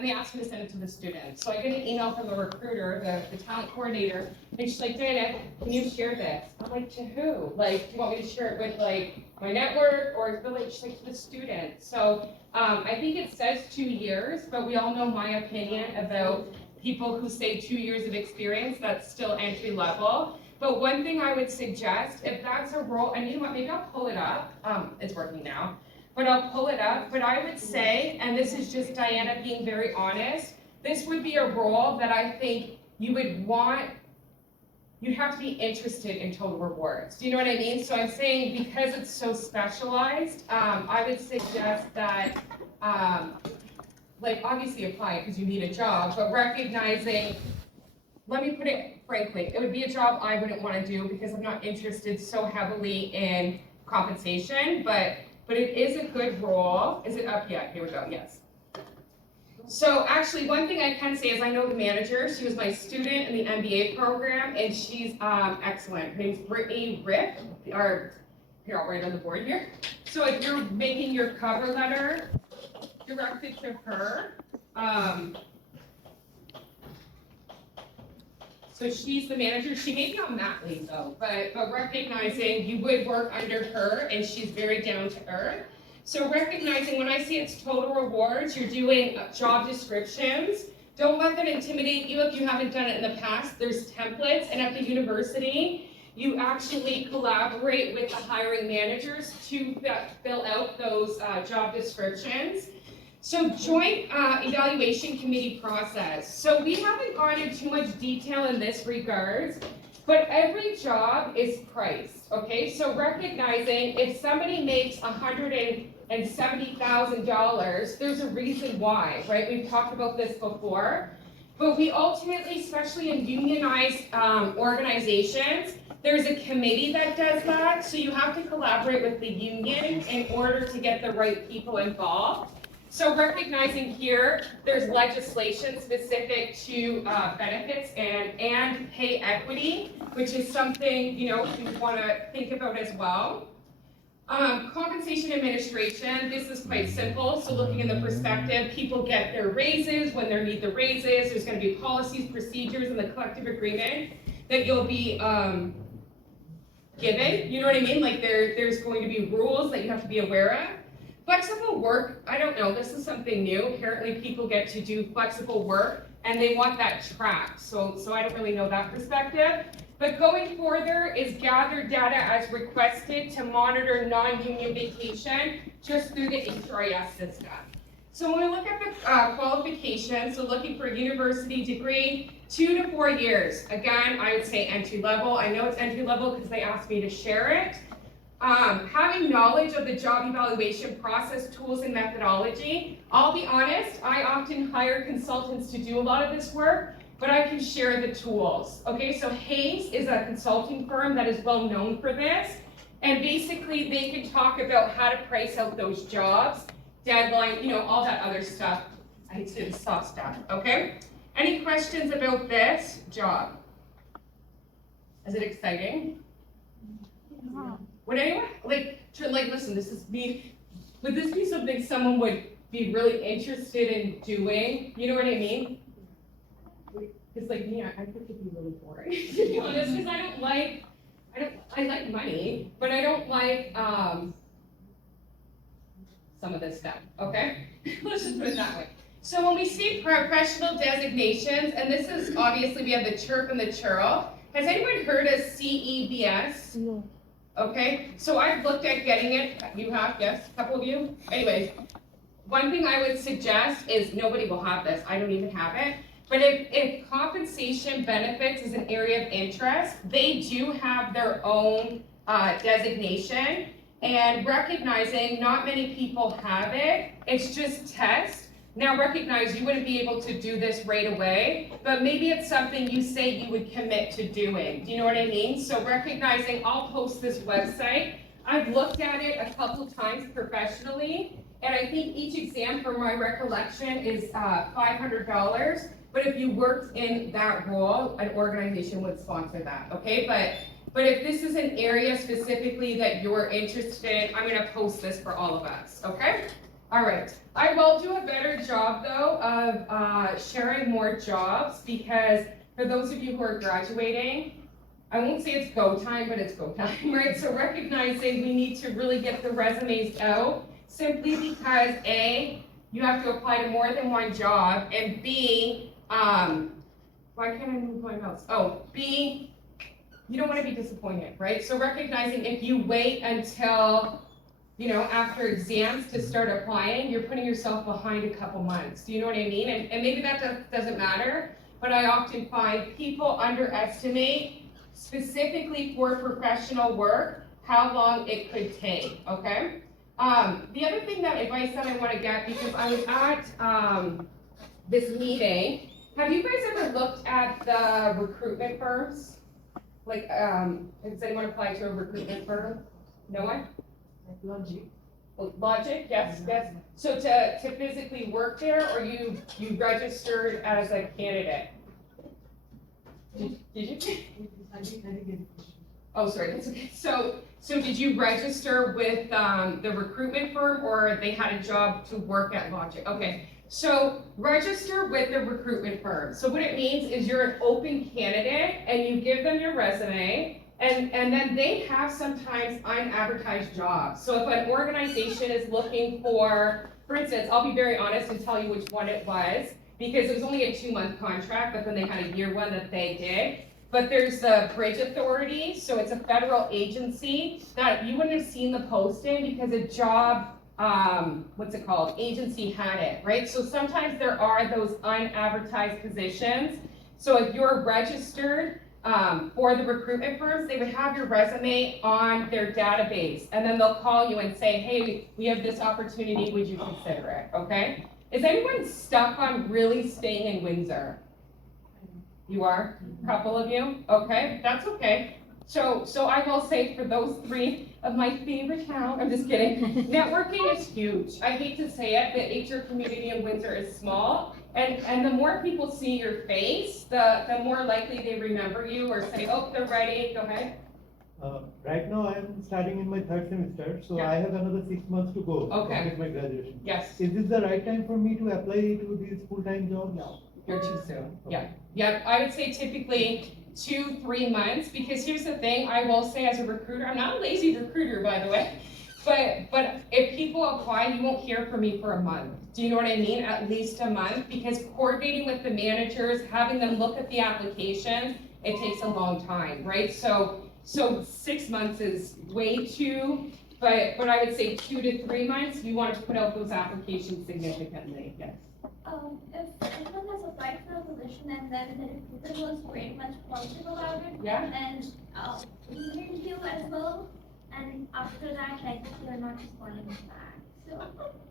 and they asked me to send it to the students. So I get an email from the recruiter, the talent coordinator, and she's like, Diana, can you share this? I'm like, to who? Like, do you want me to share it with like my network or village? She's like, to the students. So I think it says 2 years, but we all know my opinion about people who say 2 years of experience, that's still entry level. But one thing I would suggest, if that's a role, and you know what, maybe I'll pull it up. It's working now. But I'll pull it up. But I would say, and this is just Diana being very honest, this would be a role that I think you would want, you'd have to be interested in total rewards. Do you know what I mean? So I'm saying because it's so specialized, I would suggest that, like obviously apply because you need a job, but recognizing, let me put it frankly, it would be a job I wouldn't want to do because I'm not interested so heavily in compensation, but it is a good role. Is it up yet? Here we go, yes. So actually, one thing I can say is I know the manager. She was my student in the MBA program, and she's excellent. Her name's Brittany Rick, or here, I'll write on the board here. So if you're making your cover letter, direct it to her. So she's the manager. She may be on mat leave though, but recognizing you would work under her and she's very down to earth. So recognizing when I see it's total rewards, you're doing job descriptions. Don't let that intimidate you if you haven't done it in the past. There's templates, and at the university, you actually collaborate with the hiring managers to fill out those job descriptions. So joint evaluation committee process. So we haven't gone into too much detail in this regards, but every job is priced, okay? So recognizing if somebody makes $170,000, there's a reason why, right? We've talked about this before, but we ultimately, especially in unionized organizations, there's a committee that does that, so you have to collaborate with the union in order to get the right people involved. So recognizing here, there's legislation specific to benefits and pay equity, which is something, you know, you want to think about as well. Compensation administration, this is quite simple. So looking in the perspective, people get their raises when they need the raises. There's going to be policies, procedures, and the collective agreement that you'll be given. You know what I mean? Like there's going to be rules that you have to be aware of. Flexible work, I don't know, this is something new. Apparently people get to do flexible work and they want that tracked. So I don't really know that perspective. But going further is gather data as requested to monitor non-union vacation just through the HRIS system. So when we look at the qualifications, so looking for a university degree, 2 to 4 years. Again, I would say entry level. I know it's entry level because they asked me to share it. Having knowledge of the job evaluation process, tools, and methodology. I'll be honest, I often hire consultants to do a lot of this work, but I can share the tools. Okay, so Hayes is a consulting firm that is well known for this, and basically they can talk about how to price out those jobs, deadline, you know, all that other stuff. I hate to say the soft stuff, okay? Any questions about this job? Is it exciting? Yeah. Would anyone, listen, this is me, would this be something someone would be really interested in doing? You know what I mean? Because like me, I think it'd be really boring, to be honest, because I like money, but I don't like, some of this stuff, okay? Let's just put it that way. So when we see professional designations, and this is obviously, we have the CHIRP and the churl. Has anyone heard of CEBS? No. Okay, so I've looked at getting it. You have, yes, a couple of you? Anyways, one thing I would suggest is nobody will have this. I don't even have it. But if compensation benefits is an area of interest, they do have their own designation. And recognizing not many people have it, it's just test. Now recognize you wouldn't be able to do this right away, but maybe it's something you say you would commit to doing. Do you know what I mean? So recognizing, I'll post this website. I've looked at it a couple times professionally, and I think each exam, from my recollection, is $500. But if you worked in that role, an organization would sponsor that, okay? But if this is an area specifically that you're interested in, I'm gonna post this for all of us, okay? All right, I will do a better job though of sharing more jobs because for those of you who are graduating, I won't say it's go time, but it's go time, right? So recognizing we need to really get the resumes out simply because A, you have to apply to more than one job, and B, why can't I move my mouse? Oh, B, you don't want to be disappointed, right? So recognizing if you wait until, after exams to start applying, you're putting yourself behind a couple months. Do you know what I mean? And maybe that doesn't matter, but I often find people underestimate, specifically for professional work, how long it could take, okay? The other thing advice that I want to get, because I was at this meeting, have you guys ever looked at the recruitment firms? Like, has anyone applied to a recruitment firm? No one? Logic. Logic, yes. So to physically work there, or you registered as a candidate? Did you? I didn't get it. Oh, sorry, that's okay. So did you register with the recruitment firm, or they had a job to work at Logic? Okay, so register with the recruitment firm. So what it means is you're an open candidate, and you give them your resume, and then they have sometimes unadvertised jobs. So if an organization is looking for instance, I'll be very honest and tell you which one it was, because it was only a 2-month contract, but then they had a year one that they did. But there's the Bridge Authority, so it's a federal agency that you wouldn't have seen the posting because a job, agency had it, right? So sometimes there are those unadvertised positions. So if you're registered for the recruitment firms, they would have your resume on their database, and then they'll call you and say, hey, we have this opportunity, would you consider it, okay? Is anyone stuck on really staying in Windsor? You are? A couple of you? Okay, that's okay. So I will say for those 3 of my favorite towns, I'm just kidding, networking is huge. I hate to say it, the HR community in Windsor is small, and the more people see your face, the more likely they remember you or say, oh, they're ready, go ahead. Right now I am starting in my 3rd semester, so Yeah. I have another 6 months to go to Okay. complete my graduation. Yes, Is this the right time for me to apply to these full-time jobs? you're too soon, yeah. Yeah, I would say typically 2-3 months, because here's the thing, I will say as a recruiter, I'm not a lazy recruiter, by the way, but if people apply, you won't hear from me for a month. Do you know what I mean? At least a month, because coordinating with the managers, having them look at the applications, it takes a long time, right? So 6 months is way too, but I would say 2 to 3 months, you want to put out those applications significantly, yes. If anyone has applied for a position and then the recruiter was very much positive about it, Yeah? and we interview as well, and after that, like, you're not responding back, so.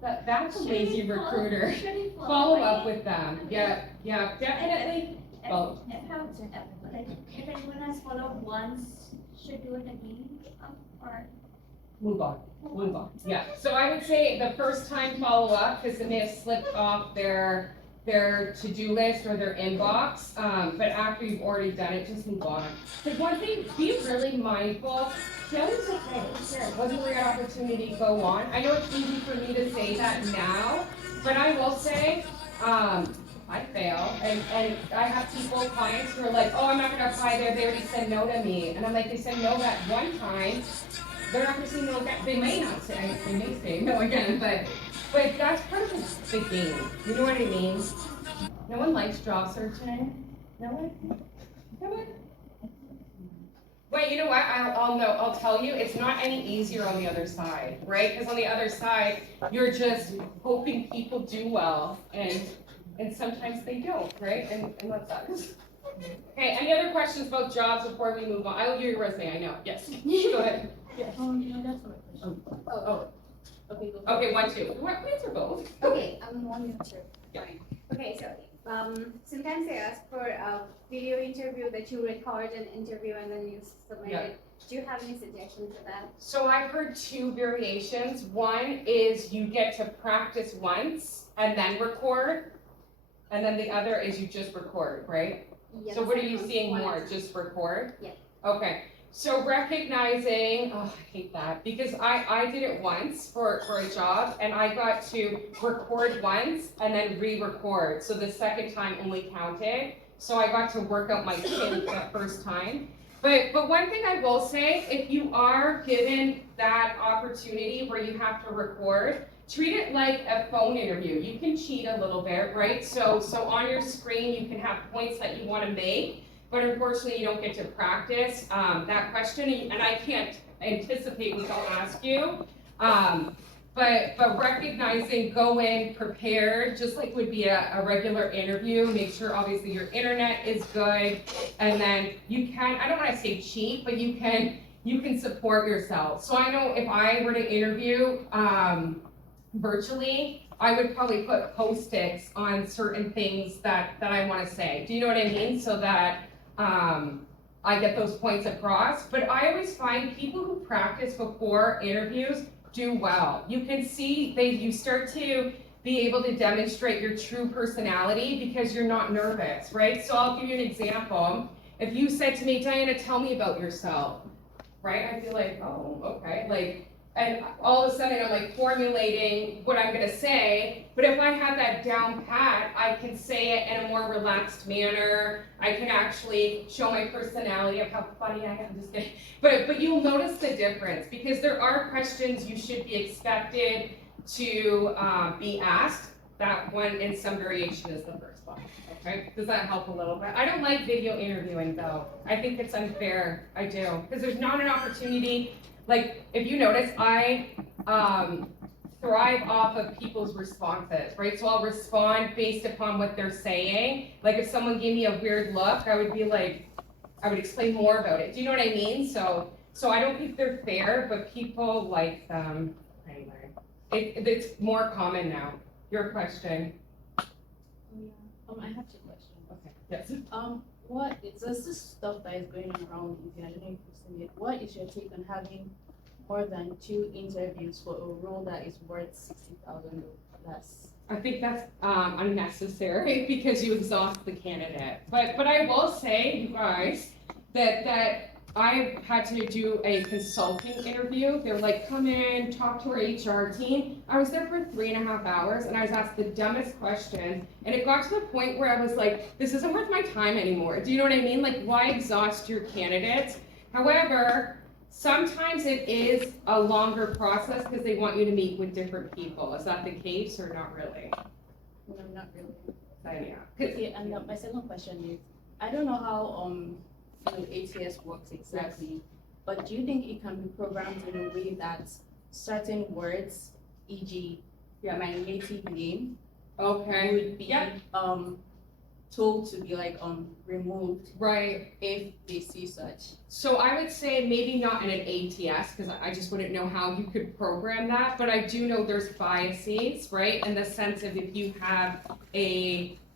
That's a should lazy we follow- recruiter. should we Follow up it? with them, yeah, definitely. Follow. If anyone has followed once, should do it again, or? Move on. Yeah, so I would say the first time follow up, because it may have slipped off their to-do list or their inbox, but after you've already done it, just move on. Like one thing, be really mindful, failure's okay, sure, wasn't the right opportunity, go on. I know it's easy for me to say that now, but I will say, I fail, and I have clients who are like, oh, I'm not gonna apply there, they already said no to me, and I'm like, they said no that one time, they're not gonna say no again. They may not say, they may say no again, but that's part of the game. You know what I mean? No one likes job searching. No one? No one? Wait, you know what? I'll tell you, it's not any easier on the other side, right? Because on the other side, you're just hoping people do well, and sometimes they don't, right? And that sucks. Okay, any other questions about jobs before we move on? I will hear your resume, I know. Yes, go ahead. No, that's my question. Oh, Okay, go. okay, 1, 2. What answer both? Okay, I'm on YouTube. Yeah. Okay, so sometimes they ask for a video interview that you record an interview and then you submit Yeah. it. Do you have any suggestions for that? So I've heard 2 variations. One is you get to practice once and then record, and then the other is you just record, right? Yes, So what are you I seeing want more, it. just record? Yeah. Okay, So recognizing, oh, I hate that, because I did it once for a job, and I got to record once and then re-record, so the second time only counted. So I got to work out my kink that first time. But one thing I will say, if you are given that opportunity where you have to record, treat it like a phone interview. You can cheat a little bit, right? So on your screen, you can have points that you want to make, but unfortunately, you don't get to practice that question, and I can't anticipate what they'll ask you. But recognizing, go in prepared, just like would be a regular interview. Make sure obviously your internet is good, and then you can, I don't want to say cheat, but you can support yourself. So I know if I were to interview virtually, I would probably put post-its on certain things that I want to say. Do you know what I mean? So that I get those points across. But I always find people who practice before interviews do well. You can see you start to be able to demonstrate your true personality because you're not nervous, right? So I'll give you an example. If you said to me, Diana, tell me about yourself, right? I'd be like, oh, okay. Like, and all of a sudden I'm like formulating what I'm gonna say, but if I have that down pat, I can say it in a more relaxed manner. I can actually show my personality of how funny I am, just kidding. But you'll notice the difference because there are questions you should be expected to be asked. That one in some variation is the first one, okay? Does that help a little bit? I don't like video interviewing though. I think it's unfair, I do, because there's not an opportunity. Like, if you notice, I thrive off of people's responses, right? So I'll respond based upon what they're saying. Like, if someone gave me a weird look, I would be like, I would explain more about it. Do you know what I mean? So I don't think they're fair, but people like them. Anyway, it's more common now. Your question. I have two questions. Okay. Yes. What is this stuff that is going around in the I don't know if you've seen it. What is your take on having more than 2 interviews for a role that is worth 60,000 or less? I think that's unnecessary because you exhaust the candidate. But I will say, you guys, that I had to do a consulting interview. They were like, come in, talk to our HR team. I was there for 3.5 hours and I was asked the dumbest questions. And it got to the point where I was like, this isn't worth my time anymore. Do you know what I mean? Like, why exhaust your candidates? However, sometimes it is a longer process because they want you to meet with different people. Is that the case or not really? No, not really. Then yeah. Okay, and my second question is, I don't know how ATS works exactly, but do you think it can be programmed in a way that certain words, e.g., my native name, Okay. would be told to be like removed Right. if they see such? So I would say maybe not in an ATS because I just wouldn't know how you could program that, but I do know there's biases, right? In the sense of if you have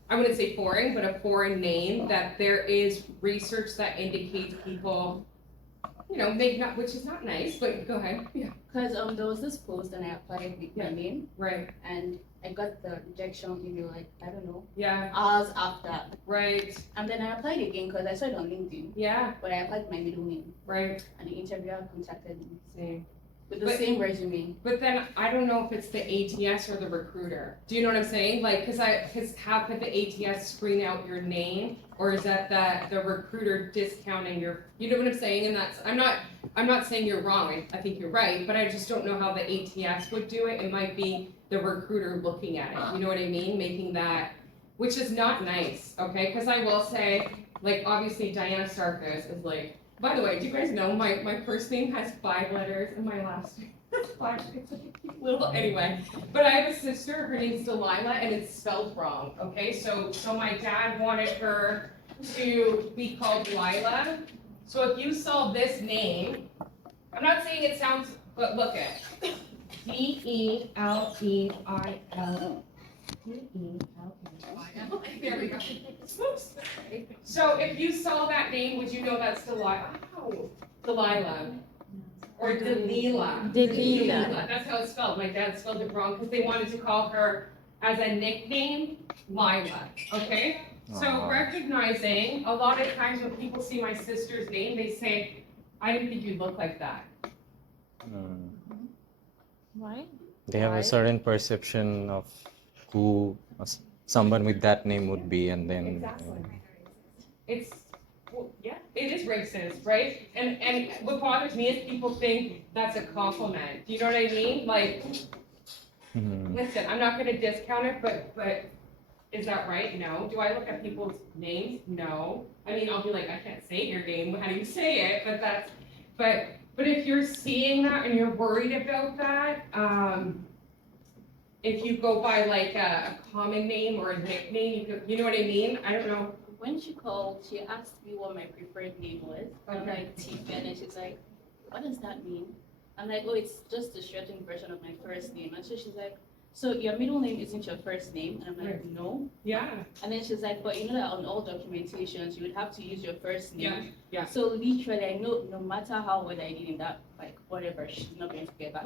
I wouldn't say foreign, but a foreign name, that there is research that indicates people, maybe not, which is not nice, but go ahead. Yeah. Because there was this post and I applied with my name Right. and I got the rejection email like, I don't know, Yeah. hours after. Right. And then I applied again because I saw it on LinkedIn, Yeah. but I applied my middle name Right. and the interviewer contacted me Same. with the But- same resume. But then I don't know if it's the ATS or the recruiter. Do you know what I'm saying? Like, cause how could the ATS screen out your name? Or is that the recruiter discounting you know what I'm saying? And I'm not saying you're wrong. I think you're right, but I just don't know how the ATS would do it. It might be the recruiter looking at it. You know what I mean? Making that, which is not nice, okay? Cause I will say, like, obviously Diana Sarkis is like, by the way, do you guys know my first name has 5 letters and my last name has 5? It's like a cute little, anyway. But I have a sister, her name's Delilah, and it's spelled wrong, okay? So my dad wanted her to be called Delilah. So if you saw this name, I'm not saying it sounds, but look at Deleil. There we go. Oops. So if you saw that name, would you know that's Delilah? Oh, Delilah. Or Delilah. Delilah. That's how it's spelled. My dad spelled it wrong because they wanted to call her as a nickname, Lila. Okay? So recognizing a lot of times when people see my sister's name, they say, I didn't think you'd look like that. Why? They have Why? a certain perception of who someone with that name would be, and then Exactly. It's, well, yeah, it is racist, right? And what bothers me is people think that's a compliment. Do you know what I mean? Like, listen, I'm not gonna discount it, but is that right? No. Do I look at people's names? No. I mean, I'll be like, I can't say your name, how do you say it? But if you're seeing that and you're worried about that, if you go by like a common name or a nickname, you know what I mean? I don't know. When she called, she asked me what my preferred name was. I'm like Tiffany, and she's like, "What does that mean?" I'm like, "Oh, it's just a shortened version of my first name." And so she's like, "So your middle name isn't your first name?" And I'm like, "No." Yeah, And then she's like, "But you know that on all documentations, you would have to use your first name." yeah. So literally, I know no matter how well I did in that, like whatever, she's not going to get back.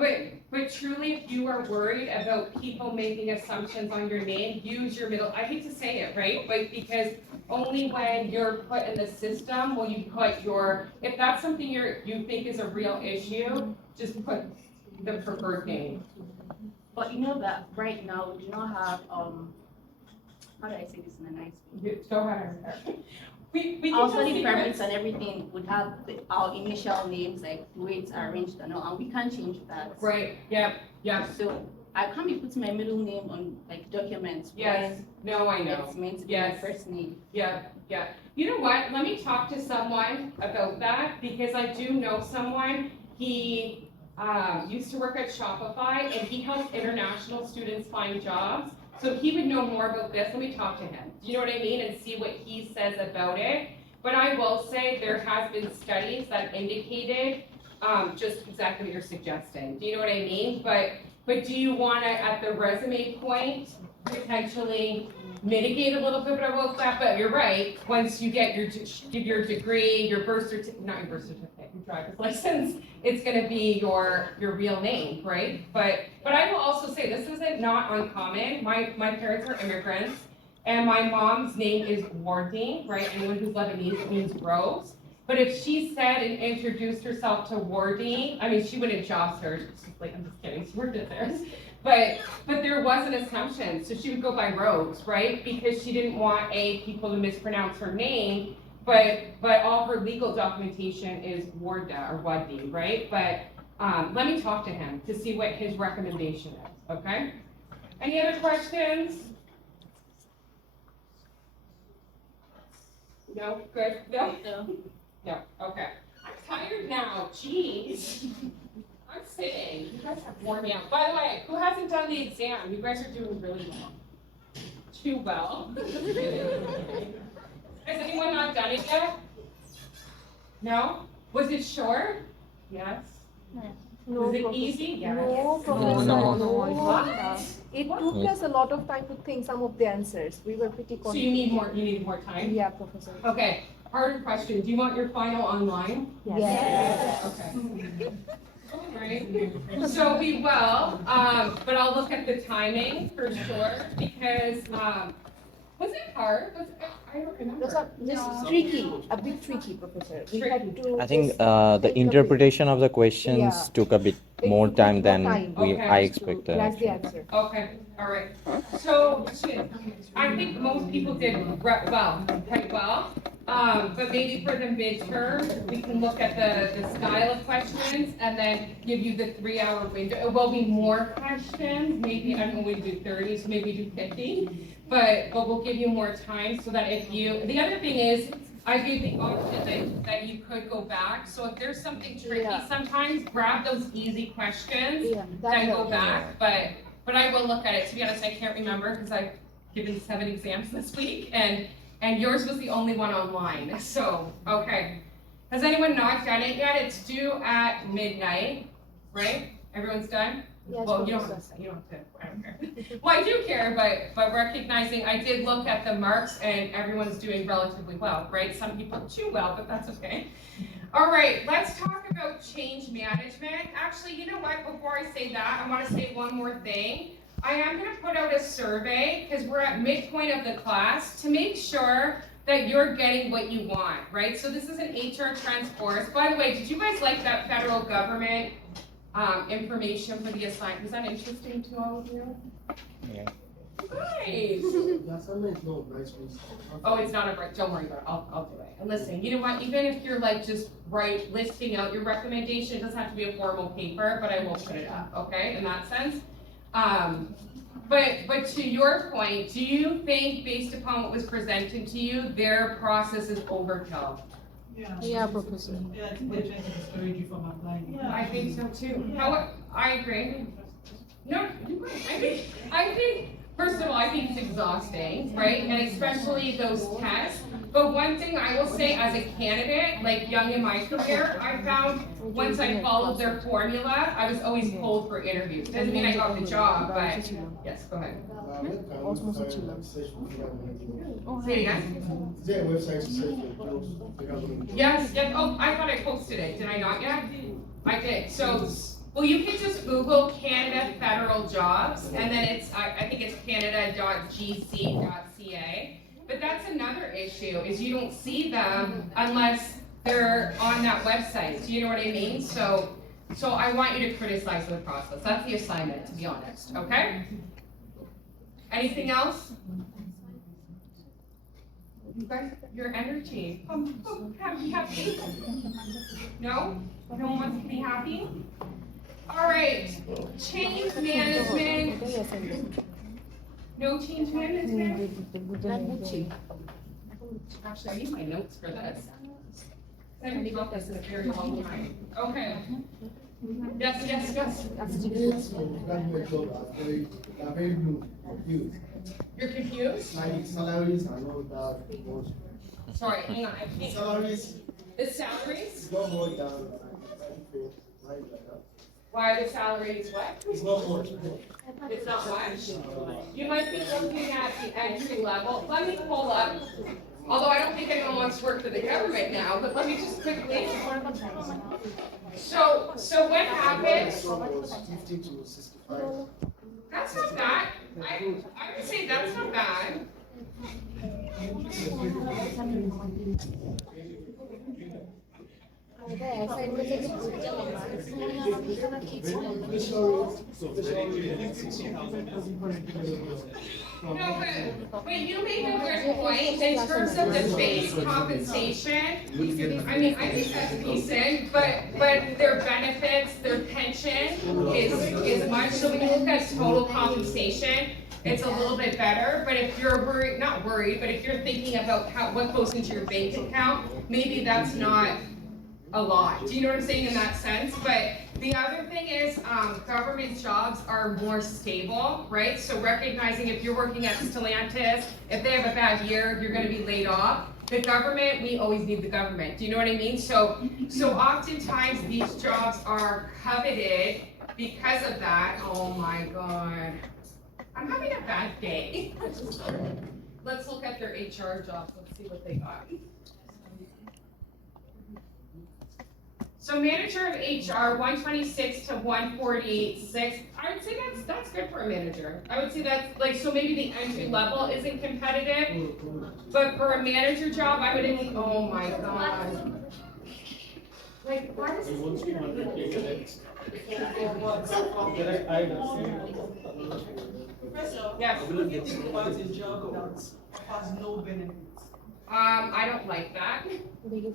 But truly, if you are worried about people making assumptions on your name, use your middle, I hate to say it, right? But because only when you're put in the system will you put your, if that's something you think is a real issue, just put the preferred name. But you know that right now we do not have how do I say this in a nice way? Go ahead. We can Our tell study secrets. permits and everything would have our initial names, like the way it's arranged and all, and we can't change that. Right, yeah, yeah, So I can't be putting my middle name on like documents yes, no, I when know. it's meant to be my Yes. first name. Yeah, yeah. You know what? Let me talk to someone about that because I do know someone. He used to work at Shopify and he helps international students find jobs. So he would know more about this. Let me talk to him. Do you know what I mean? And see what he says about it. But I will say there has been studies that indicated just exactly what you're suggesting. Do you know what I mean? But do you want to, at the resume point, potentially mitigate a little bit about that? But you're right. Once you get your degree, your birth certificate, not your birth certificate, your driver's license, it's going to be your real name, right? But I will also say this isn't not uncommon. My parents are immigrants, and my mom's name is Wardine, right? Anyone who's Lebanese, it means rose. But if she said and introduced herself to Wardine, I mean, she wouldn't job search. She's like, I'm just kidding. She worked at theirs. But there was an assumption, so she would go by Rose, right? Because she didn't want people to mispronounce her name, but all her legal documentation is Warda or Wadi, right? But let me talk to him to see what his recommendation is, okay? Any other questions? No, good, no? So No, okay. I'm tired now, jeez. I'm sitting, you guys have worn me out. By the way, who hasn't done the exam? You guys are doing really well. Too well. Has anyone not done it yet? No? Was it short? Yes. Was it easy? Yes. No, Professor, No. What? It took us a lot of time to think some of the answers. We were pretty So you confident. need more time? Yeah, Professor. Okay, harder question. Do you want your final online? Yes. Okay. Alright, so we will, but I'll look at the timing for sure, because, was it hard? I don't Those remember. are just tricky, a bit tricky, Professor. We had to. I think just the take a bit- interpretation of the questions Yeah. took a bit it more took time more than time Okay. I to expected. grasp the answer. Okay, alright. So, I think most people did well, quite well. But maybe for the midterm, we can look at the style of questions and then give you the 3-hour window. It will be more questions, maybe, I don't know, we do 30, so maybe do 50. But we'll give you more time so that if you, the other thing is, I gave the option that you could go back. So if there's something tricky, Yeah. sometimes grab those easy questions Yeah, that then go helps. back, but I will look at it. To be honest, I can't remember because I've given 7 exams this week and yours was the only one online. So, okay. Has anyone not done it yet? It's due at midnight, right? Everyone's done? Yes, Well, you don't have Professor. to, I don't care. Well, I do care, but recognizing, I did look at the marks and everyone's doing relatively well, right? Some people too well, but that's okay. All right, let's talk about change management. Actually, you know what, before I say that, I wanna say one more thing. I am gonna put out a survey, because we're at midpoint of the class, to make sure that you're getting what you want, right? So this is an HR trends course. By the way, did you guys like that federal government information for the assignment? Was that interesting to all of you? Yeah. Nice. Oh, it's not a break, don't worry about it, I'll do it. And listen, you know what, even if you're like just listing out your recommendation, it doesn't have to be a formal paper, but I will put it up, okay, in that sense. But to your point, do you think, based upon what was presented to you, their process is overkill? Yeah, Professor. Yeah, I think they're trying to discourage you from applying. I think so too. I agree. No, you're right. I think, first of all, I think it's exhausting, right? And especially those tests. But one thing I will say as a candidate, like young in my career, I found once I followed their formula, I was always pulled for interviews. Doesn't mean I got the job, but yes, go ahead. Say it again. Is there a website to search for jobs? Yes, oh, I thought I posted it, did I not yet? I did, so, well, you can just Google Canada federal jobs, and then it's, I think it's canada.gc.ca. But that's another issue, is you don't see them unless they're on that website, do you know what I mean? So I want you to criticize the process, that's the assignment, to be honest, okay? Anything else? You guys, your energy, happy? No? No one wants to be happy? All right, change management. No change management? Actually, I need my notes for this. I haven't got this in a very long time. Okay. Yes. I'm very confused. You're confused? Like salaries and all that. Sorry, hang on. I can't. Salaries, The salaries? it's not more than like Why are the salaries what? it's not more. It's not much. You might be looking at the entry level. Let me pull up, although I don't think anyone wants to work for the government now, but let me just quickly. So what happens? 50 to 65. That's not bad. I would say that's not bad. No, but you make a good point in terms of the base compensation. I mean, I think that's decent, but their benefits, their pension is much, so when you look at total compensation, it's a little bit better, but if you're worried, not worried, but if you're thinking about what goes into your bank account, maybe that's not a lot. Do you know what I'm saying in that sense? But the other thing is, government jobs are more stable, right? So recognizing if you're working at Stellantis, if they have a bad year, you're gonna be laid off. The government, we always need the government. Do you know what I mean? So oftentimes these jobs are coveted because of that. Oh my God. I'm having a bad day. Let's look at their HR jobs. Let's see what they got. So manager of HR, 126 to 146. I would say that's good for a manager. I would say that's like, so maybe the entry level isn't competitive, but for a manager job, I would think, oh my God. Like, why does this? Professor, Yes. what do you think about a job that has no benefits? I don't like that.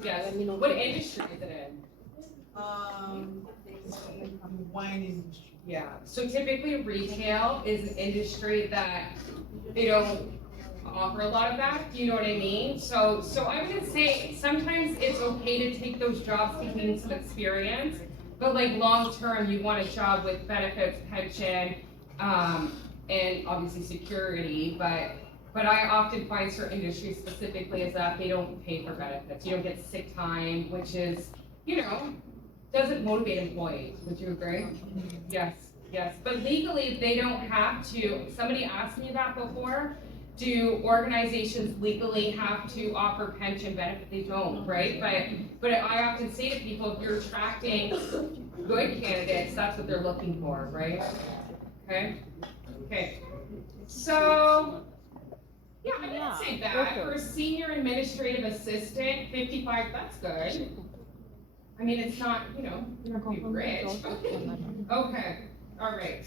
Yes. What industry is it in? Wine industry. Yeah, so typically retail is an industry that they don't offer a lot of that, do you know what I mean? So I would say sometimes it's okay to take those jobs to gain some experience, but like long-term, you want a job with benefits, pension, and obviously security, but I often find certain industries specifically is that they don't pay for benefits. You don't get sick time, which is, doesn't motivate employees. Would you agree? Yes. But legally, they don't have to. Somebody asked me that before. Do organizations legally have to offer pension benefit? They don't, right? But I often say to people, if you're attracting good candidates, that's what they're looking for, right? Okay. So, yeah, I mean, wouldn't say bad. For a senior administrative assistant, 55, that's good. I mean, it's not, you know, you're not gonna be rich. Okay, all right.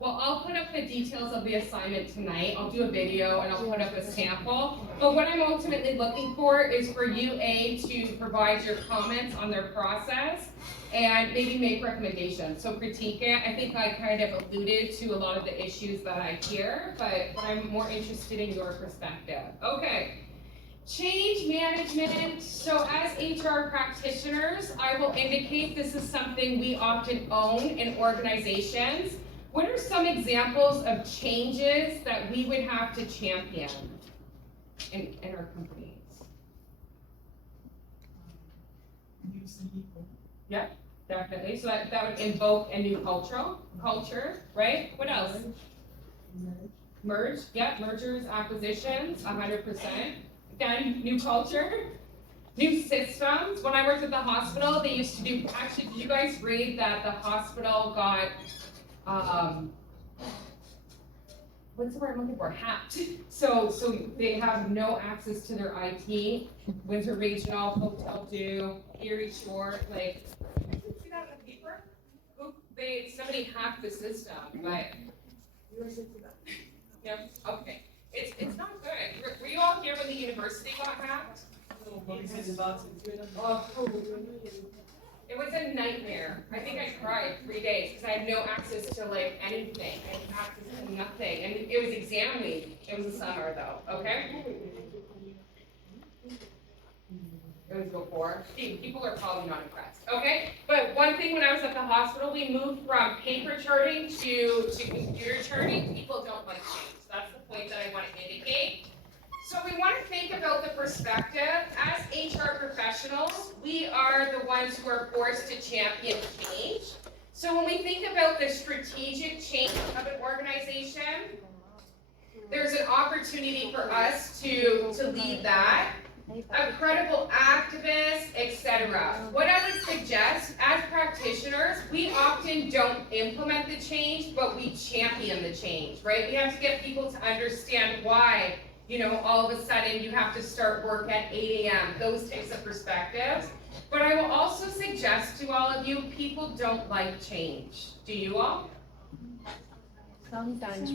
Well, I'll put up the details of the assignment tonight. I'll do a video and I'll put up a sample. But what I'm ultimately looking for is for you, to provide your comments on their process and maybe make recommendations. So critique it. I think I kind of alluded to a lot of the issues that I hear, but I'm more interested in your perspective. Okay. Change management. So as HR practitioners, I will indicate this is something we often own in organizations. What are some examples of changes that we would have to champion in our companies? New CEO. Yeah, definitely. So that would invoke a new culture, right? What else? Merge. Yeah, mergers, acquisitions, 100%. Again, new culture, new systems. When I worked at the hospital, they used to do, actually, did you guys read that the hospital got, what's the word I'm looking for, hacked? So they have no access to their IT. Windsor Regional, Hotel Dieu, Erie Shore, like, did you see that in the paper? Somebody hacked the system, but. Yeah, okay. It's not good. Were you all here when the university got hacked? Oh, it was a nightmare. I think I cried 3 days because I had no access to like anything. I had access to nothing. And it was exam week. It was the summer though, okay? It was before. People are probably not impressed, okay? But one thing when I was at the hospital, we moved from paper charting to computer charting. People don't like change. That's the point that I want to indicate. So we want to think about the perspective. As HR professionals, we are the ones who are forced to champion change. So when we think about the strategic change of an organization, there's an opportunity for us to lead that. A credible activist, etc. What I would suggest, as practitioners, we often don't implement the change, but we champion the change, right? We have to get people to understand why, you know, all of a sudden you have to start work at 8 a.m., those types of perspectives. But I will also suggest to all of you, people don't like change. Do you all? Sometimes.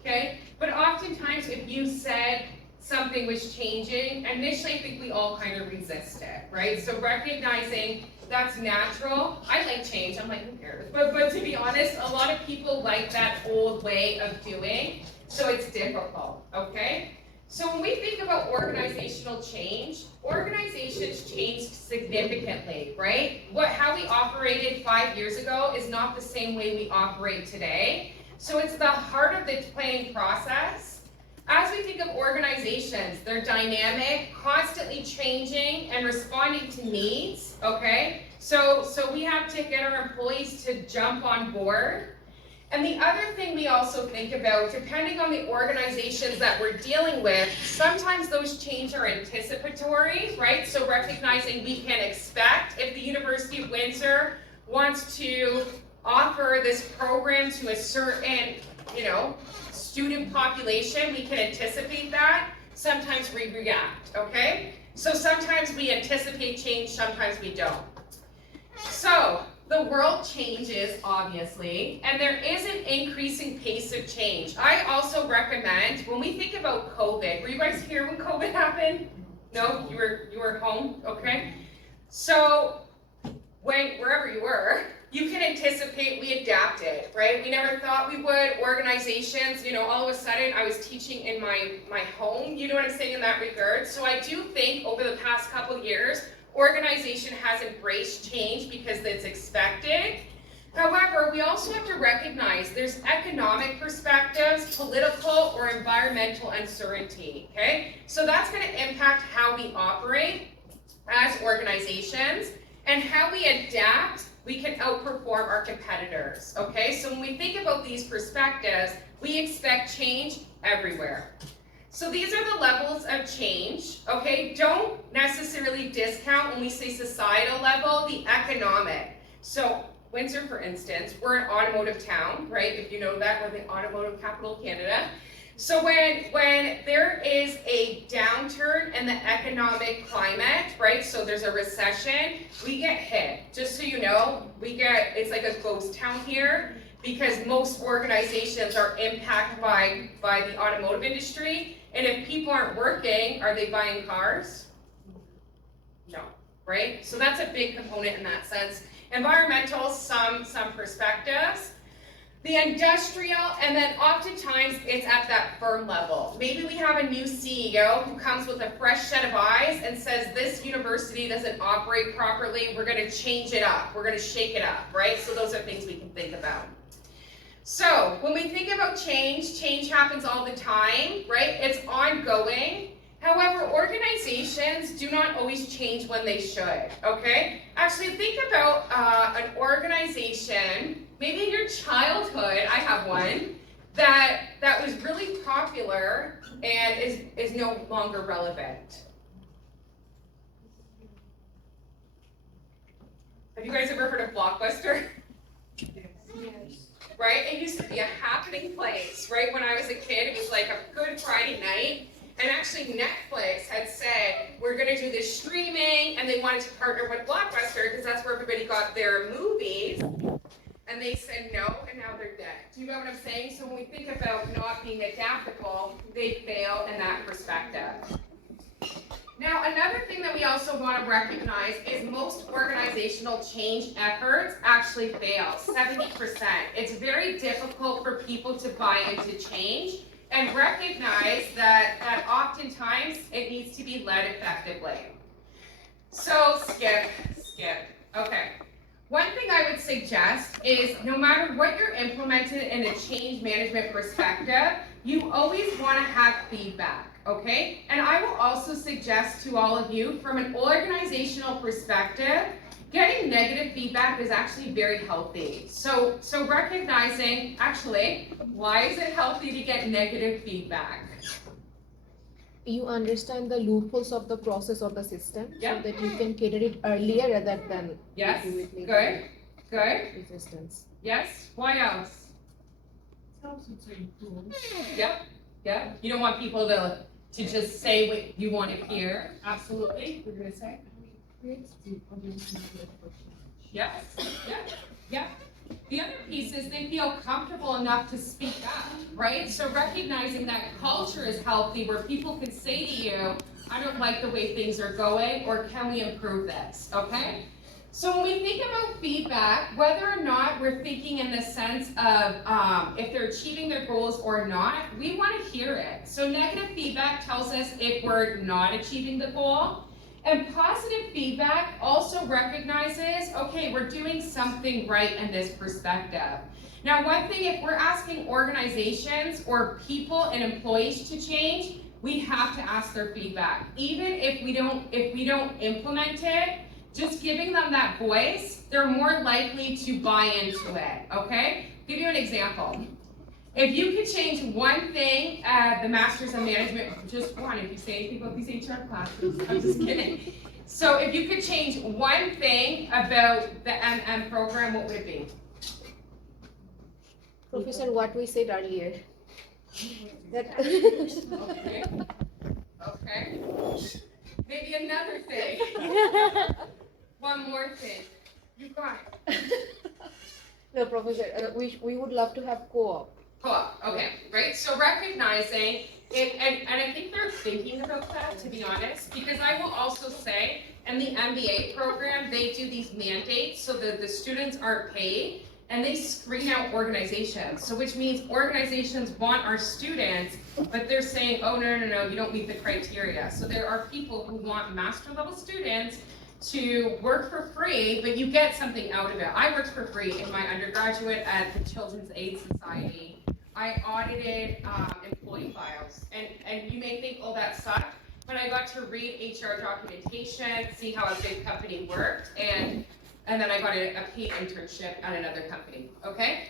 Okay, but oftentimes if you said something was changing, initially I think we all kind of resist it, right? So recognizing that's natural. I like change, I'm like, who cares? But to be honest, a lot of people like that old way of doing, so it's difficult, okay? So when we think about organizational change, organizations changed significantly, right? How we operated 5 years ago is not the same way we operate today. So it's the heart of the planning process. As we think of organizations, they're dynamic, constantly changing and responding to needs, okay? So we have to get our employees to jump on board. And the other thing we also think about, depending on the organizations that we're dealing with, sometimes those changes are anticipatory, right? So recognizing we can expect if the University of Windsor wants to offer this program to a certain, you know, student population, we can anticipate that. Sometimes we react, okay? So sometimes we anticipate change, sometimes we don't. So the world changes, obviously, and there is an increasing pace of change. I also recommend, when we think about COVID, were you guys here when COVID happened? No, you were home, okay? So wherever you were, you can anticipate we adapted, right? We never thought we would. Organizations, you know, all of a sudden I was teaching in my home, you know what I'm saying in that regard. So I do think over the past couple years, organization has embraced change because it's expected. However, we also have to recognize there's economic perspectives, political or environmental uncertainty, okay? So that's going to impact how we operate as organizations and how we adapt. We can outperform our competitors, okay? So when we think about these perspectives, we expect change everywhere. So these are the levels of change, okay? Don't necessarily discount when we say societal level, the economic. So Windsor, for instance, we're an automotive town, right? If you know that, we're the automotive capital of Canada. So when there is a downturn in the economic climate, right? So there's a recession, we get hit. Just so you know, it's like a ghost town here because most organizations are impacted by the automotive industry. And if people aren't working, are they buying cars? No, right? So that's a big component in that sense. Environmental, some perspectives. The industrial, and then oftentimes it's at that firm level. Maybe we have a new CEO who comes with a fresh set of eyes and says this university doesn't operate properly, we're gonna change it up, we're gonna shake it up, right? So those are things we can think about. So when we think about change happens all the time, right? It's ongoing. However, organizations do not always change when they should, okay? Actually, think about an organization, maybe in your childhood, I have one, that was really popular and is no longer relevant. Have you guys ever heard of Blockbuster? Right? It used to be a happening place, right? When I was a kid, it was like a Good Friday night. And actually Netflix had said, we're gonna do this streaming, and they wanted to partner with Blockbuster because that's where everybody got their movies. And they said no, and now they're dead. Do you know what I'm saying? So when we think about not being adaptable, they fail in that perspective. Now, another thing that we also want to recognize is most organizational change efforts actually fail, 70%. It's very difficult for people to buy into change and recognize that oftentimes it needs to be led effectively. So skip. Okay. One thing I would suggest is no matter what you're implementing in a change management perspective, you always want to have feedback, okay? And I will also suggest to all of you from an organizational perspective, getting negative feedback is actually very healthy. So recognizing, actually, why is it healthy to get negative feedback? You understand the loopholes of the process or the system, Yeah. so that you can cater it earlier rather than Yes, do it later. good. Resistance. Yes, why else? Helps you to improve. Yeah. You don't want people to just say what you want to hear. Absolutely. What are you gonna say? Yeah. The other piece is they feel comfortable enough to speak up, right? So recognizing that culture is healthy where people can say to you, I don't like the way things are going, or can we improve this, okay? So when we think about feedback, whether or not we're thinking in the sense of if they're achieving their goals or not, we want to hear it. So negative feedback tells us if we're not achieving the goal. And positive feedback also recognizes, okay, we're doing something right in this perspective. Now, one thing, if we're asking organizations or people and employees to change, we have to ask their feedback. Even if we don't implement it, just giving them that voice, they're more likely to buy into it, okay? Give you an example. If you could change one thing at the Masters of Management, just one, if you say anything about these HR classes, I'm just kidding. So if you could change one thing about the MM program, what would it be? Professor, what we said earlier. That Okay. Maybe another thing. One more thing. You got it. No, Professor, we would love to have co-op. Co-op, okay, right? So recognizing it, and I think they're thinking about that, to be honest, because I will also say, in the MBA program, they do these mandates so that the students aren't paid, and they screen out organizations. So which means organizations want our students, but they're saying, oh, no, you don't meet the criteria. So there are people who want master level students to work for free, but you get something out of it. I worked for free in my undergraduate at the Children's Aid Society. I audited employee files, and you may think, oh, that sucked, but I got to read HR documentation, see how a big company worked, and then I got a paid internship at another company, okay?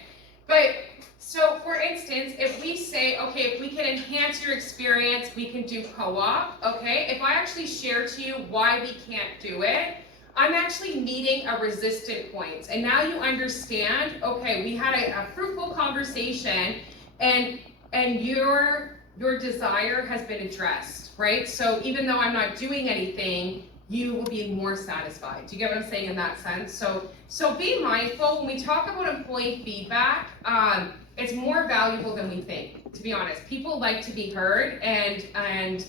But, so for instance, if we say, okay, if we can enhance your experience, we can do co-op, okay? If I actually share to you why we can't do it, I'm actually meeting a resistant point. And now you understand, okay, we had a fruitful conversation and your desire has been addressed, right? So even though I'm not doing anything, you will be more satisfied. Do you get what I'm saying in that sense? So be mindful when we talk about employee feedback. It's more valuable than we think, to be honest. People like to be heard and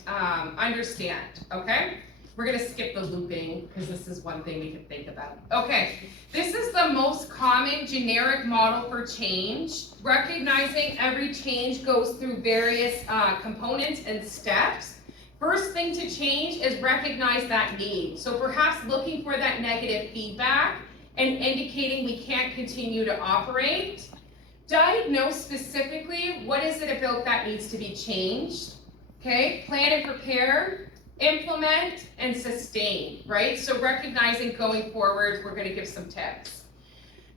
understand. Okay. We're gonna skip the looping because this is one thing we can think about. Okay, this is the most common generic model for change. Recognizing every change goes through various components and steps. First thing to change is recognize that need. So perhaps looking for that negative feedback and indicating we can't continue to operate. Diagnose specifically what is it about that needs to be changed. Okay, plan and prepare. Implement and sustain, right? So recognizing going forward, we're going to give some tips.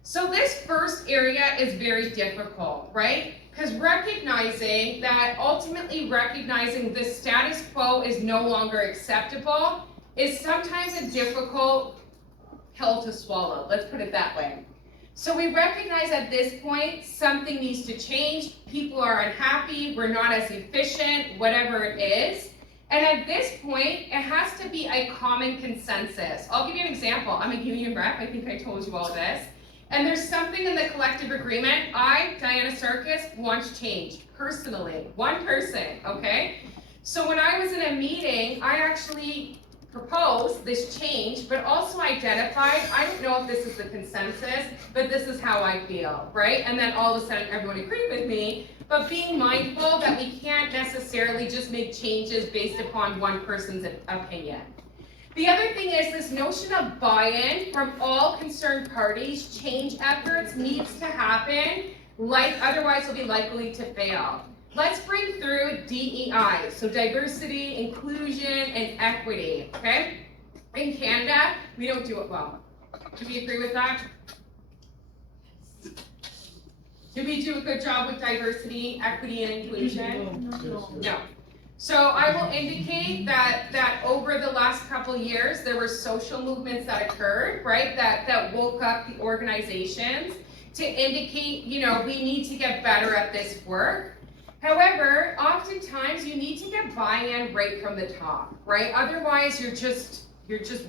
So this first area is very difficult, right? Because recognizing that ultimately recognizing the status quo is no longer acceptable is sometimes a difficult pill to swallow. Let's put it that way. So we recognize at this point something needs to change. People are unhappy. We're not as efficient, whatever it is. And at this point, it has to be a common consensus. I'll give you an example. I'm a union rep. I think I told you all this. And there's something in the collective agreement. I, Diana Sarkis, want change personally. One person, okay? So when I was in a meeting, I actually proposed this change, but also identified, I don't know if this is the consensus, but this is how I feel, right? And then all of a sudden, everyone agreed with me. But being mindful that we can't necessarily just make changes based upon one person's opinion. The other thing is this notion of buy-in from all concerned parties. Change efforts needs to happen, otherwise we'll be likely to fail. Let's bring through DEI, so diversity, inclusion, and equity, okay? In Canada, we don't do it well. Do we agree with that? Did we do a good job with diversity, equity, and inclusion? No. So I will indicate that over the last couple years, there were social movements that occurred, right? That woke up the organizations to indicate, we need to get better at this work. However, oftentimes you need to get buy-in right from the top, right? Otherwise, you're just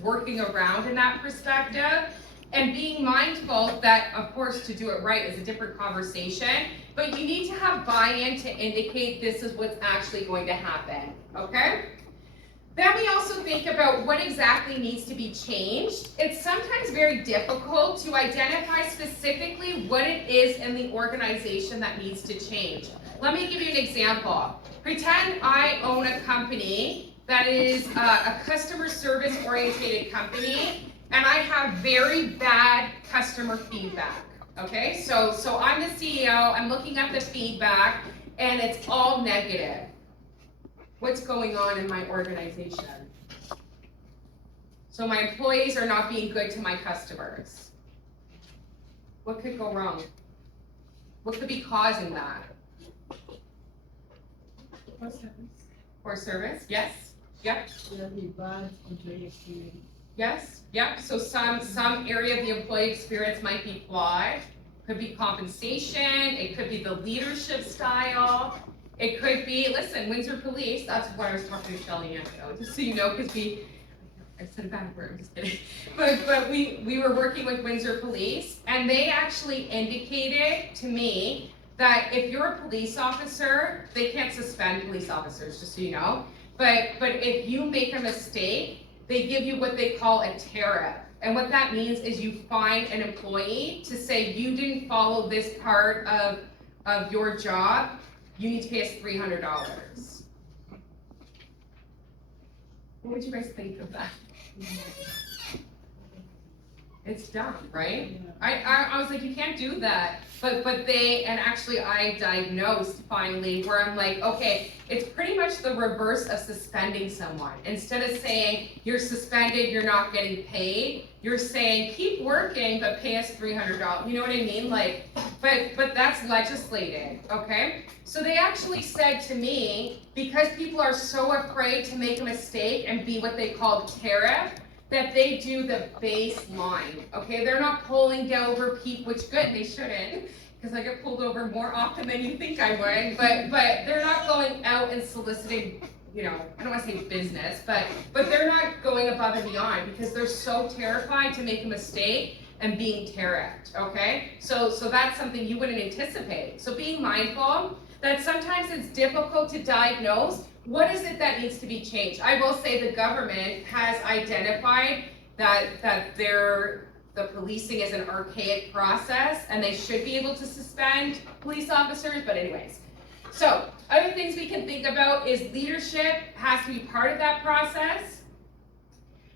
working around in that perspective. And being mindful that, of course, to do it right is a different conversation, but you need to have buy-in to indicate this is what's actually going to happen, okay? Then we also think about what exactly needs to be changed. It's sometimes very difficult to identify specifically what it is in the organization that needs to change. Let me give you an example. Pretend I own a company that is a customer service oriented company, and I have very bad customer feedback, okay? So I'm the CEO, I'm looking at the feedback, and it's all negative. What's going on in my organization? So my employees are not being good to my customers. What could go wrong? What could be causing that? Poor service, yes, yep. Bad employee experience. Yes, yep, so some area of the employee experience might be flawed. Could be compensation, it could be the leadership style, it could be, listen, Windsor Police, that's what I was talking to Shelly ago, just so you know, because I said a bad word, I'm just kidding. But we were working with Windsor Police, and they actually indicated to me that if you're a police officer, they can't suspend police officers, just so you know, but if you make a mistake, they give you what they call a tariff. And what that means is you fine an employee to say you didn't follow this part of your job, you need to pay us $300. What would you guys think of that? It's dumb, right? I was like, you can't do that. But and actually I diagnosed finally where I'm like, okay, it's pretty much the reverse of suspending someone. Instead of saying you're suspended, you're not getting paid, you're saying keep working, but pay us $300. You know what I mean? Like, but that's legislated, okay? So they actually said to me, because people are so afraid to make a mistake and be what they call tariff, that they do the baseline, okay? They're not pulling over people, which good, they shouldn't, because I get pulled over more often than you think I would, but they're not going out and soliciting, you know, I don't wanna say business, but they're not going above and beyond because they're so terrified to make a mistake and being tariffed, okay? So that's something you wouldn't anticipate. So being mindful that sometimes it's difficult to diagnose what is it that needs to be changed. I will say the government has identified that the policing is an archaic process and they should be able to suspend police officers, but anyways. So other things we can think about is leadership has to be part of that process.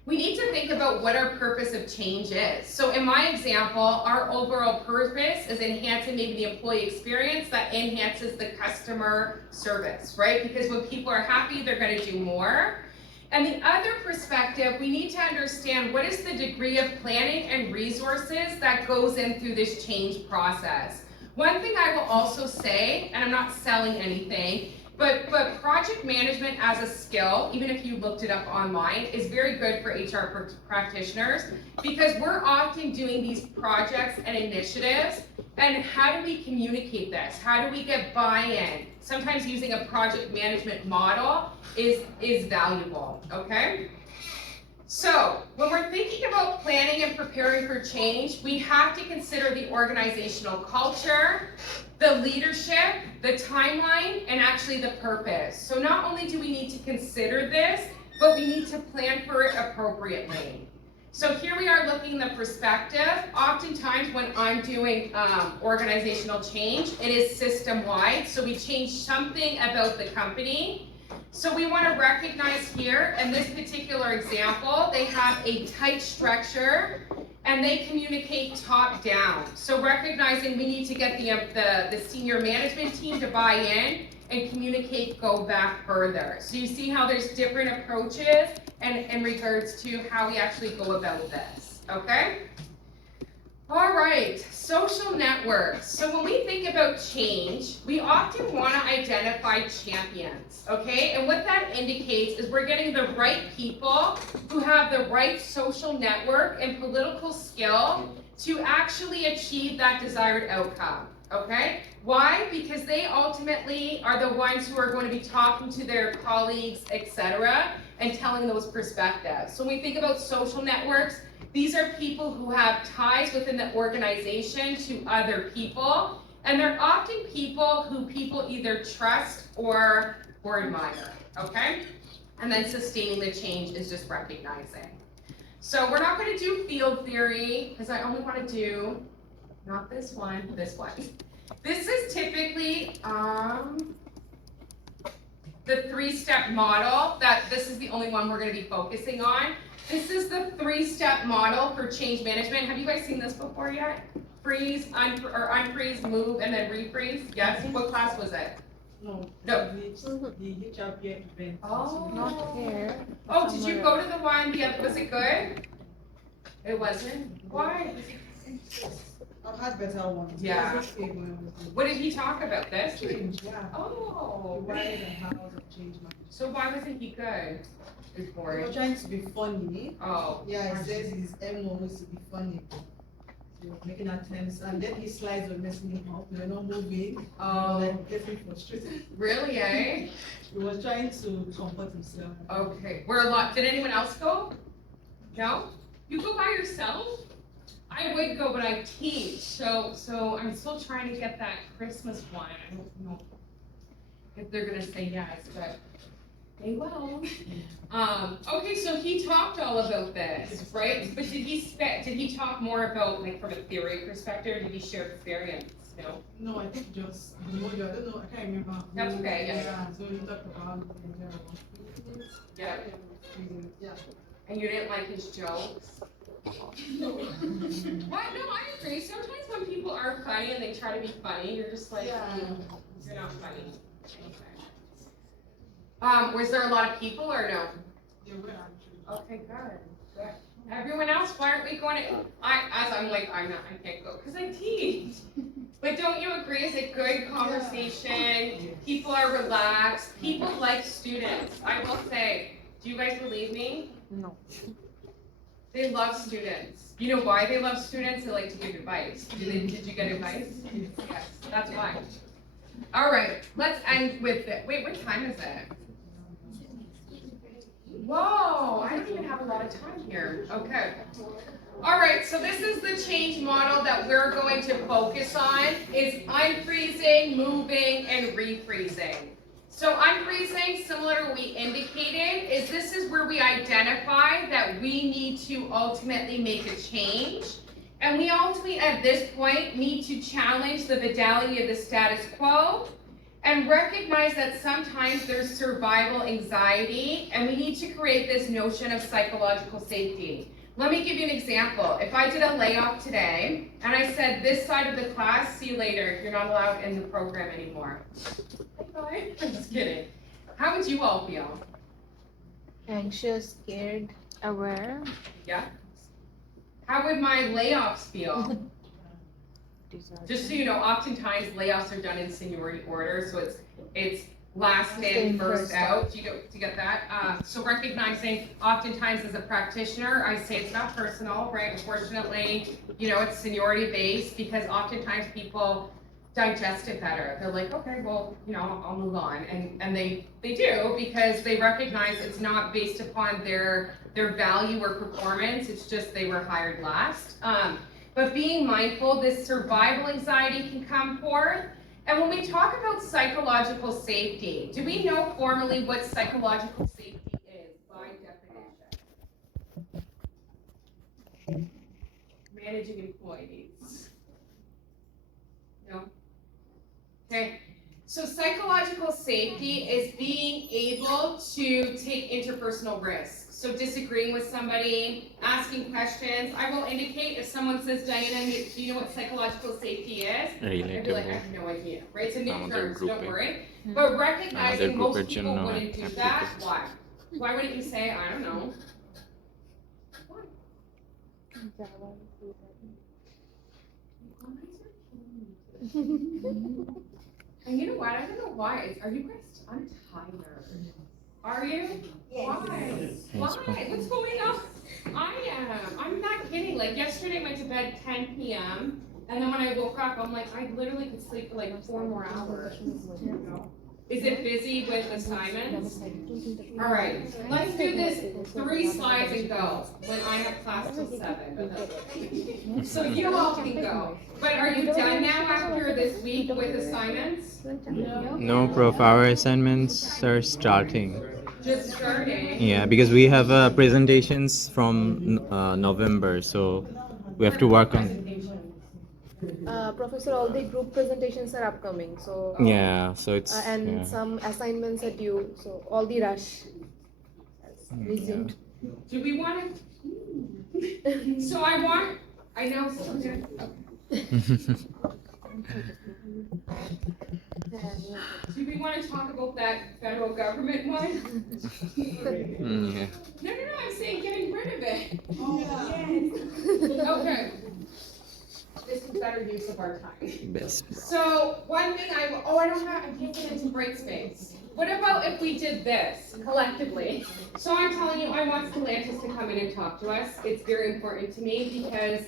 We need to think about what our purpose of change is. So in my example, our overall purpose is enhancing maybe the employee experience that enhances the customer service, right? Because when people are happy, they're gonna do more. And the other perspective, we need to understand what is the degree of planning and resources that goes in through this change process. One thing I will also say, and I'm not selling anything, but project management as a skill, even if you looked it up online, is very good for HR practitioners because we're often doing these projects and initiatives, and how do we communicate this? How do we get buy-in? Sometimes using a project management model is valuable, okay? So when we're thinking about planning and preparing for change, we have to consider the organizational culture, the leadership, the timeline, and actually the purpose. So not only do we need to consider this, but we need to plan for it appropriately. So here we are looking at the perspective. Oftentimes when I'm doing organizational change, it is system-wide. So we change something about the company. So we want to recognize here, in this particular example, they have a tight structure and they communicate top down. So recognizing we need to get the senior management team to buy in and communicate, go back further. So you see how there's different approaches and in regards to how we actually go about this, okay? All right, social networks. So when we think about change, we often want to identify champions, okay? And what that indicates is we're getting the right people who have the right social network and political skill to actually achieve that desired outcome, okay? Why? Because they ultimately are the ones who are going to be talking to their colleagues, etc., and telling those perspectives. So when we think about social networks, these are people who have ties within the organization to other people, and they're often people who people either trust or admire, okay? And then sustaining the change is just recognizing. So we're not going to do field theory, because I only want to do, not this one, this one. This is typically the three-step model, this is the only one we're going to be focusing on. This is the three-step model for change management. Have you guys seen this before yet? Freeze, unfreeze, move, and then refreeze? Yes? What class was it? No. No. The HRP event. Oh. Not here. Oh, did you go to the one, was it good? It wasn't? Why? I've had better ones. Yeah. It was okay when I was What did he talk about? This? change, yeah. Oh. The whys and hows of change management. So why wasn't he good? He's We're boring. trying to be funny. Oh. Yeah, he says his MO is to be funny. He was making attempts, and then his slides were messing him up. They were not moving. Oh. Like getting frustrated. Really, eh? He was trying to comfort himself. Okay. We're a lot. Did anyone else go? No? You go by yourself? I would go, but I teach. So I'm still trying to get that Christmas one. I don't know if they're gonna say yes, but they will. Okay, so he talked all about this, right? But did he talk more about, like, from a theory perspective, or did he share experience? No? No, I think just the module. I don't know. I can't remember. That's okay, yeah. So he talked about the Yeah. Yeah. And you didn't like his jokes? What? No, I agree. Sometimes when people are funny and they try to be funny, you're just like, Yeah. You're not funny. Okay. Was there a lot of people or no? They were actually. Okay, good. Everyone else, why aren't we going to, I can't go, because I teach. But don't you agree, it's a good conversation, people are relaxed, people like students. I will say, do you guys believe me? No. They love students. You know why they love students? They like to give advice. Did you get advice? Yes, that's why. All right, let's end with it. Wait, what time is it? Whoa, I don't even have a lot of time here. Okay. All right, so this is the change model that we're going to focus on, is unfreezing, moving, and refreezing. So unfreezing, similar to what we indicated, is this is where we identify that we need to ultimately make a change. And we ultimately, at this point, need to challenge the fidelity of the status quo and recognize that sometimes there's survival anxiety, and we need to create this notion of psychological safety. Let me give you an example. If I did a layoff today, and I said, this side of the class, see you later, you're not allowed in the program anymore. I'm just kidding. How would you all feel? Anxious, scared, aware. Yeah? How would my layoffs feel? Just so you know, oftentimes layoffs are done in seniority order, so it's last in, first out. Do you get that? So recognizing, oftentimes as a practitioner, I say it's not personal, right? Unfortunately, you know, it's seniority based, because oftentimes people digest it better. They're like, okay, well, you know, I'll move on, and they do, because they recognize it's not based upon their value or performance. It's just they were hired last. But being mindful, this survival anxiety can come forth. And when we talk about psychological safety, do we know formally what psychological safety is by definition? Managing employees. No? Okay. So psychological safety is being able to take interpersonal risks. So disagreeing with somebody, asking questions. I will indicate if someone says, Diana, do you know what psychological safety is? I'd be like, I have no idea, right? It's a new term, so don't worry. But recognizing most people wouldn't do that. Why? Why wouldn't you say, I don't know? Why? And you know what? I don't know why. Are you guys? I'm tired. Are you? Yes. Why? Why? What's going on? I am. I'm not kidding. Like yesterday, I went to bed 10 p.m. and then when I woke up, I'm like, I literally could sleep for like 4 more hours. Is it busy with assignments? All right, let's do this 3 slides and go. When I have class till 7. So you all can go. But are you done now after this week with assignments? No, Prof. Our assignments are starting. Just starting. Yeah, because we have presentations from November, so we have to work on. Professor, all the group presentations are upcoming, so Yeah, so it's and yeah. some assignments are due, so all the rush has resumed. Do we want to? So I know. Do we want to talk about that federal government one? Yeah. No, I'm saying getting rid of it. Okay. This is better use of our time. Best. So one thing I can't get into break space. What about if we did this collectively? So I'm telling you, I want Stellantis to come in and talk to us. It's very important to me because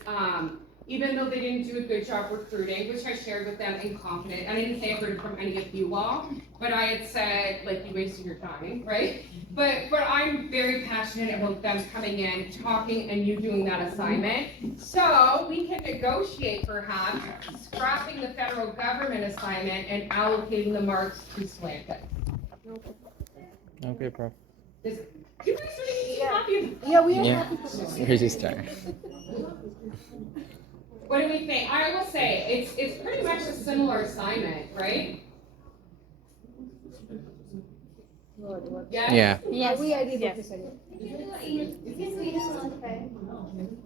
even though they didn't do a good job recruiting, which I shared with them in confidence, I didn't say I heard it from any of you all, but I had said, like, you wasted your time, right? But I'm very passionate about them coming in, talking, and you doing that assignment. So we can negotiate perhaps scrapping the federal government assignment and allocating the marks to Stellantis. Okay, Prof. You guys are happy? Yeah, we are Yeah, happy to register. What do we think? I will say, it's pretty much a similar assignment, right? Yes? Yeah. Yes. We agree, Professor.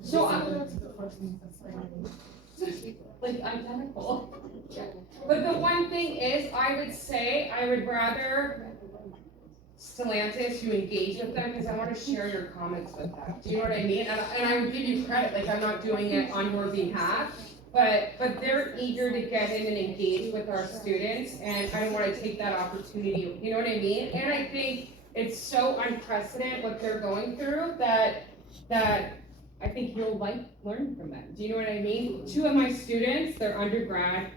So, like identical. But the one thing is, I would say, I would rather Stellantis, you engage with them, because I want to share your comments with them. Do you know what I mean? And I would give you credit, like I'm not doing it on your behalf, but they're eager to get in and engage with our students, and I don't want to take that opportunity. You know what I mean? And I think it's so unprecedented what they're going through that I think you'll learn from them. Do you know what I mean? 2 of my students, they're undergrad,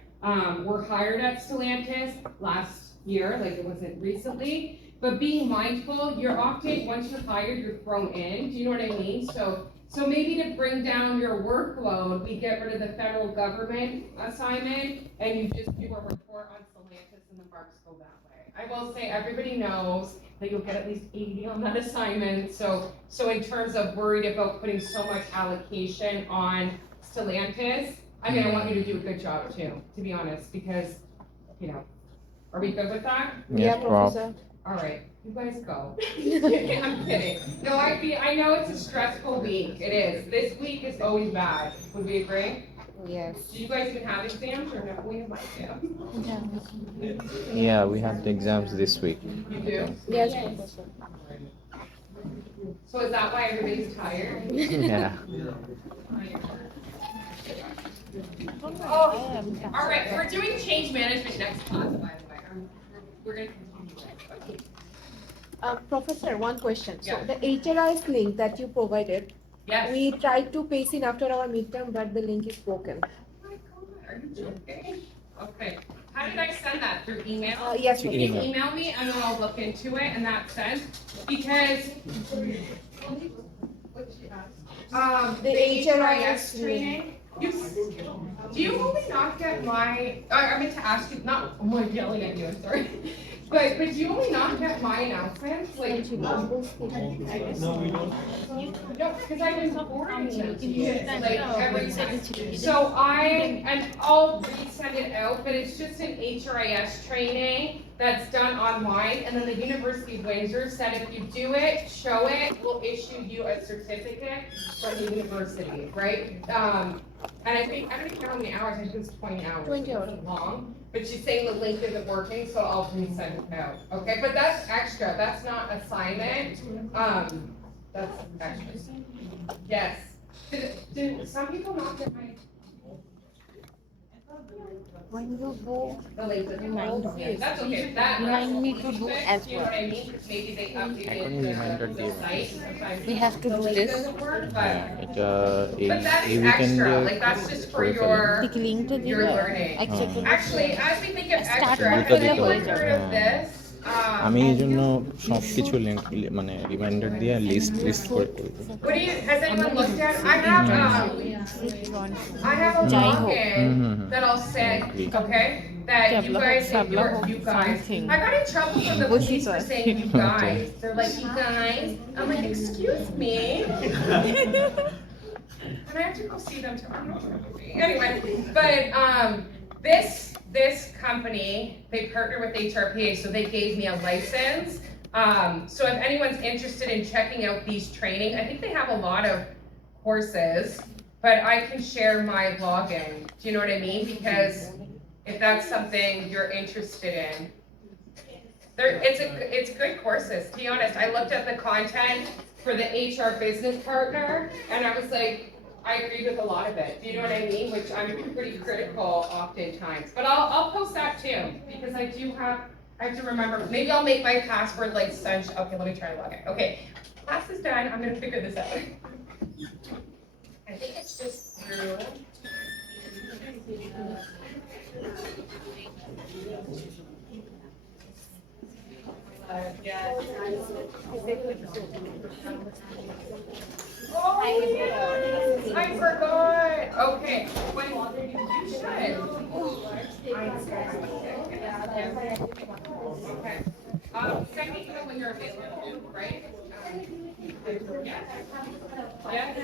were hired at Stellantis last year, like it wasn't recently. But being mindful, you're often, once you're hired, you're thrown in. Do you know what I mean? So maybe to bring down your workload, we get rid of the federal government assignment and you just do a report on Stellantis and the marks go that way. I will say, everybody knows that you'll get at least 80 on that assignment. So in terms of worried about putting so much allocation on Stellantis, I mean, I want you to do a good job too, to be honest, because, you know, are we good with that? Yeah, Professor. All right, you guys go. I'm kidding. No, I know it's a stressful week. It is. This week is always bad. Would we agree? Yes. Do you guys even have exams or no? We have my exams. Yeah, we have the exams this week. You do? Yes, Professor. So is that why everybody's tired? Yeah. Oh, all right, we're doing change management next class, by the way. We're gonna continue it. Okay. Professor, one question. So Yeah. the HRIS link that you provided, Yes. we tried to paste in after our midterm, but the link is broken. Oh my God, are you joking? Okay, how did I send that? Through email? Yes, Can Professor. you email me and then I'll look into it in that sense? Because, the HRIS training, do you only not get my, I meant to ask you, not, oh, I'm yelling at you, I'm sorry. But do you only not get my announcements, like? No, we don't. No, because I've been forwarding them to you, like, every time. So I'll resend it out, but it's just an HRIS training that's done online, and then the University of Windsor said if you do it, show it, we'll issue you a certificate from the university, right? And I think, I don't even know how many hours, I think it's 20 hours. 20 hours. It's long, but she's saying the link isn't working, so I'll resend it out, okay? But that's extra, that's not assignment, that's extra. Yes. Do some people not get my? When you go, The link doesn't Remind work? me. That's okay, that. Remind me to do as You know what I mean? 'Cause maybe they updated the site. Sometimes we have to the do link this. doesn't work, but that's এই extra, weekend like that's just for your লিঙ্কটা your দিলে learning. accept Actually, as we think of Start extra, with have the anyone link. heard of this? আমি এই জন্য সব কিছু link মানে reminder দিয়ে লিস্ট করে করব What do you, has anyone looked at? I have a যাই হোক। login that I'll send, okay? That you guys, you guys. I got in trouble from the police for saying you guys. They're like, you guys. I'm like, excuse me. And I have to go see them tomorrow. Anyway, but this company, they partner with HRPA, so they gave me a license. So if anyone's interested in checking out these training, I think they have a lot of courses, but I can share my login. Do you know what I mean? Because if that's something you're interested in. It's good courses, to be honest. I looked at the content for the HR business partner, and I was like, I agree with a lot of it. Do you know what I mean? Which I'm pretty critical oftentimes. But I'll post that too, because I have to remember, maybe I'll make my password like such, okay, let me try to log in. Okay, class is done, I'm gonna figure this out. I think it's just through. Oh, yes, I forgot. Okay, when you should. Okay. Send me when you're available, right? Yeah. Yeah.